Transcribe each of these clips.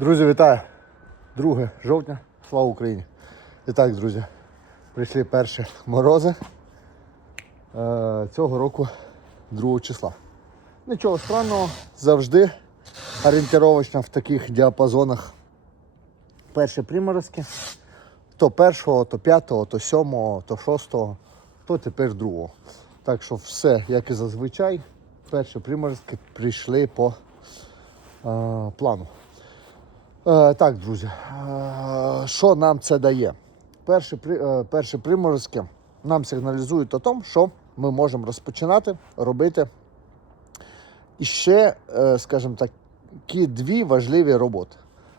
Друзі, вітаю! 2 жовтня, слава Україні! І так, друзі, прийшли перші морози е, цього року 2 числа. Нічого странного, завжди орієнтировочно в таких діапазонах перші приморозки. То першого, то п'ятого, то сьомого, то шостого, то тепер другого. Так що все, як і зазвичай, перші приморозки прийшли по е, плану. Е, так, друзі, е, що нам це дає? Перші, е, перші приморозки нам сигналізують о тому, що ми можемо розпочинати робити іще, е, скажімо так, такі дві важливі роботи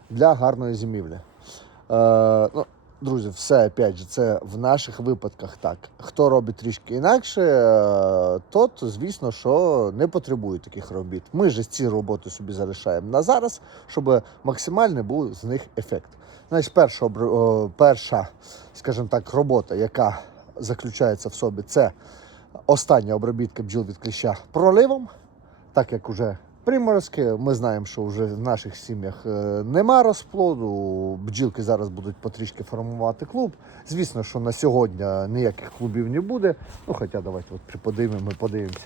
для гарної зимівлі. Ну, друзі, все опять же, це в наших випадках так. Хто робить трішки інакше, е, тот, звісно, що не потребує таких робіт. Ми ж ці роботи собі залишаємо на зараз, щоб максимальний був з них ефект. Значить, перша, перша, скажімо так, робота, яка заключається в собі, це остання обробітка бджіл від кліща проливом так як уже приморозки, ми знаємо, що вже в наших сім'ях е, нема розплоду. Бджілки зараз будуть потрішки формувати клуб. Звісно, що на сьогодні ніяких клубів не буде. Ну, хоча давайте от приподивимо, ми подивимося.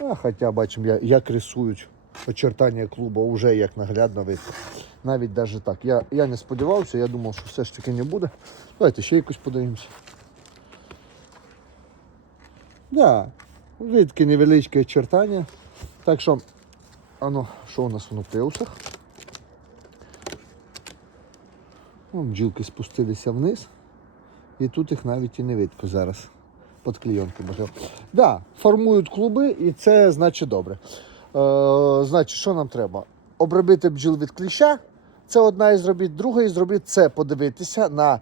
А, хоча бачимо, як рисують очертання клубу, вже як наглядно видно. Навіть навіть так. Я, я не сподівався, я думав, що все ж таки не буде. Давайте ще якось подивимося. Да, Видки невеличке очертання. Так що, ано, що у нас воно в плюсах? Бджілки спустилися вниз. І тут їх навіть і не видко зараз. Під клійонки можливо. Да, формують клуби, і це значить добре. Е, значить, що нам треба? Обробити бджіл від кліща. Це одна із робіт. Друга із робіт це подивитися на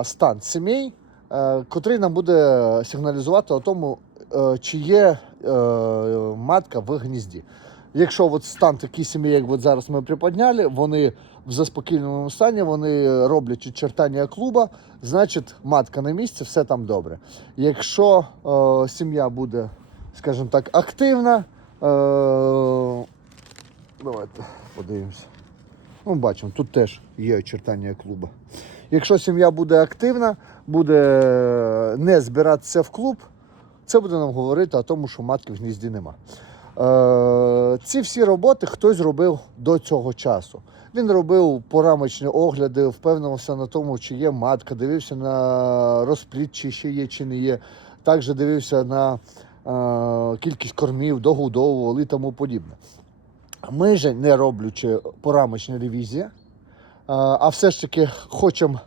е, стан сімей, е, котрий нам буде сигналізувати о тому, чи є е, матка в гнізді. Якщо от стан такий сім'ї, як от зараз ми приподняли, вони в заспокійному стані, вони роблять очертання клуба, значить матка на місці, все там добре. Якщо е, сім'я буде, скажімо так, активна, е, давайте подивимося. Ну, бачимо, тут теж є очертання клуба. Якщо сім'я буде активна, буде не збиратися в клуб, це буде нам говорити о тому, що матки в гнізді нема. Е, ці всі роботи хтось робив до цього часу. Він робив порамочні огляди, впевнився на тому, чи є матка, дивився на розплід, чи ще є, чи не є. Також дивився на е, кількість кормів, догодовував і тому подібне. Ми же, не роблячи порамочні ревізії, е, а все ж таки хочемо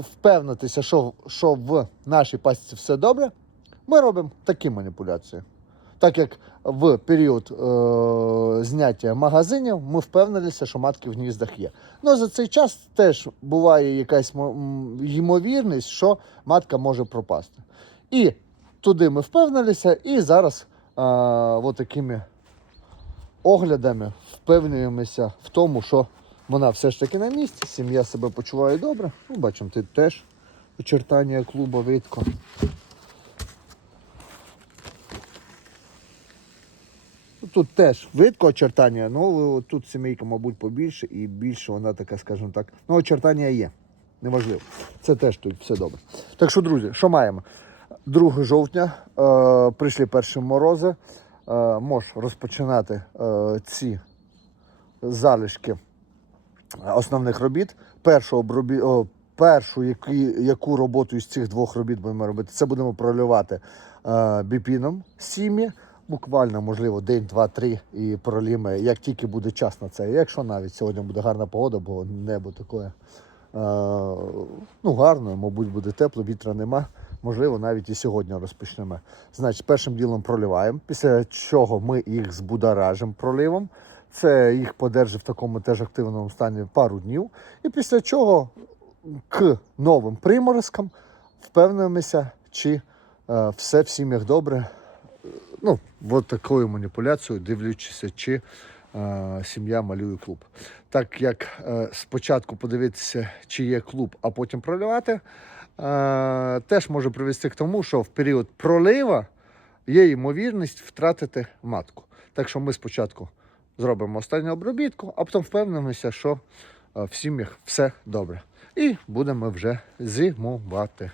впевнитися, що, що в нашій пасіці все добре, ми робимо такі маніпуляції. Так як в період е, зняття магазинів ми впевнилися, що матки в гніздах є. Ну за цей час теж буває якась ймовірність, що матка може пропасти. І туди ми впевнилися, і зараз е, от такими оглядами впевнюємося в тому, що вона все ж таки на місці, сім'я себе почуває добре. Ну, бачимо, тут теж очертання клуба видко. Тут теж видко очертання, ну тут сімейка, мабуть, побільше і більше вона така, скажімо так. Ну, очертання є. Неважливо. Це теж тут все добре. Так що, друзі, що маємо? 2 жовтня е, прийшли перші морози. Е, можеш розпочинати е, ці залишки основних робіт. Першу, обробі... о, першу які... яку роботу із цих двох робіт будемо робити, це будемо проливати е, біпіном сім'ї. Буквально, можливо, день, два, три і проліме, як тільки буде час на це. Якщо навіть сьогодні буде гарна погода, бо небо таке е, ну, гарне, мабуть, буде тепло, вітра нема. Можливо, навіть і сьогодні розпочнемо. Значить, першим ділом проливаємо, після чого ми їх збудоражимо проливом. Це їх подержить в такому теж активному стані пару днів. І після чого к новим приморозкам впевнимося, чи е, все в сім'ях добре. Ну, от такою маніпуляцією, дивлячися, чи е, сім'я малює клуб. Так як е, спочатку подивитися, чи є клуб, а потім проливати, е, теж може привести к тому, що в період пролива є ймовірність втратити матку. Так що ми спочатку зробимо останню обробітку, а потім впевнимося, що е, в сім'ях все добре. І будемо вже зимувати.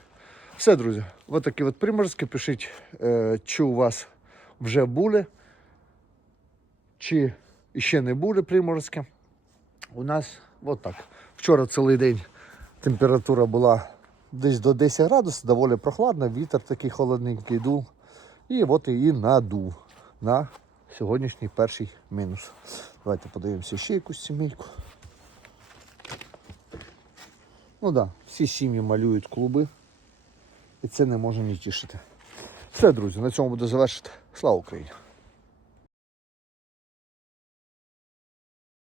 Все, друзі, от такі от приморозки. Пишіть, е, чи у вас вже були, чи ще не буде приморозки. У нас от так. Вчора цілий день температура була десь до 10 градусів, доволі прохладна, вітер такий холодненький дув. І от її надув на сьогоднішній перший мінус. Давайте подивимося ще якусь сімейку. Ну так, да, всі сім'ї малюють клуби. І це не може не тішити. Все, друзі, на цьому буду завершити. Слава Україні!